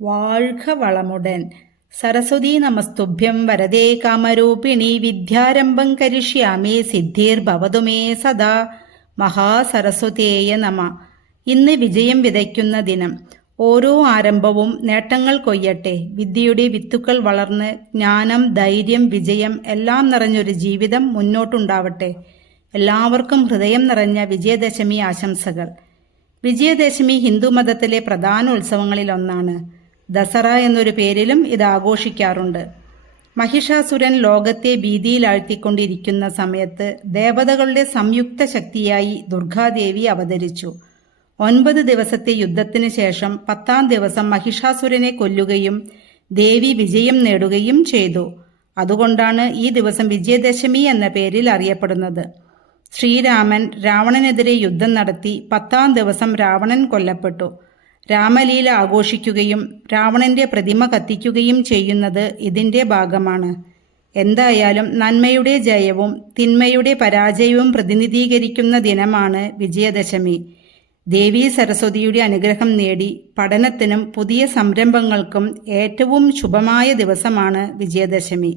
വാഴ്ക വളമുടൻ. സരസ്വതീ നമസ്തുഭ്യം വരദേ കാമരൂപിണി വിദ്യാരംഭം കരിഷ്യാമി സിദ്ധിർഭവതു may സദാ. മഹാസരസ്വതേയ നമ. ഇന്ന് വിജയം വിതയ്ക്കുന്ന ദിനം. ഓരോ ആരംഭവും നേട്ടങ്ങൾ കൊയ്യട്ടെ. വിദ്യയുടെ വിത്തുക്കൾ വളർന്ന് ജ്ഞാനം, ധൈര്യം, വിജയം എല്ലാം നിറഞ്ഞൊരു ജീവിതം മുന്നോട്ടുണ്ടാവട്ടെ. എല്ലാവർക്കും ഹൃദയം നിറഞ്ഞ വിജയദശമി ആശംസകൾ. വിജയദശമി ഹിന്ദുമതത്തിലെ പ്രധാന ഉത്സവങ്ങളിലൊന്നാണ്. ദസറ എന്നൊരു പേരിലും ഇത് ആഘോഷിക്കാറുണ്ട്. മഹിഷാസുരൻ ലോകത്തെ ഭീതിയിലാഴ്ത്തിക്കൊണ്ടിരിക്കുന്ന സമയത്ത് ദേവതകളുടെ സംയുക്ത ശക്തിയായി ദുർഗാദേവി അവതരിച്ചു. 9 ദിവസത്തെ യുദ്ധത്തിന് ശേഷം 10ാം ദിവസം മഹിഷാസുരനെ കൊല്ലുകയും ദേവി വിജയം നേടുകയും ചെയ്തു. അതുകൊണ്ടാണ് ഈ ദിവസം വിജയദശമി എന്ന പേരിൽ അറിയപ്പെടുന്നത്. ശ്രീരാമൻ രാവണനെതിരെ യുദ്ധം നടത്തി 10ാം ദിവസം രാവണൻ കൊല്ലപ്പെട്ടു. രാമലീല ആഘോഷിക്കുകയും രാവണന്റെ പ്രതിമ കത്തിക്കുകയും ചെയ്യുന്നത് ഇതിന്റെ ഭാഗമാണ്. എന്തായാലും നന്മയുടെ ജയവും തിന്മയുടെ പരാജയവും പ്രതിനിധീകരിക്കുന്ന ദിനമാണ് വിജയദശമി. ദേവീ സരസ്വതിയുടെ അനുഗ്രഹം നേടി പഠനത്തിനും പുതിയ സംരംഭങ്ങൾക്കും ഏറ്റവും ശുഭമായ ദിവസമാണ് വിജയദശമി.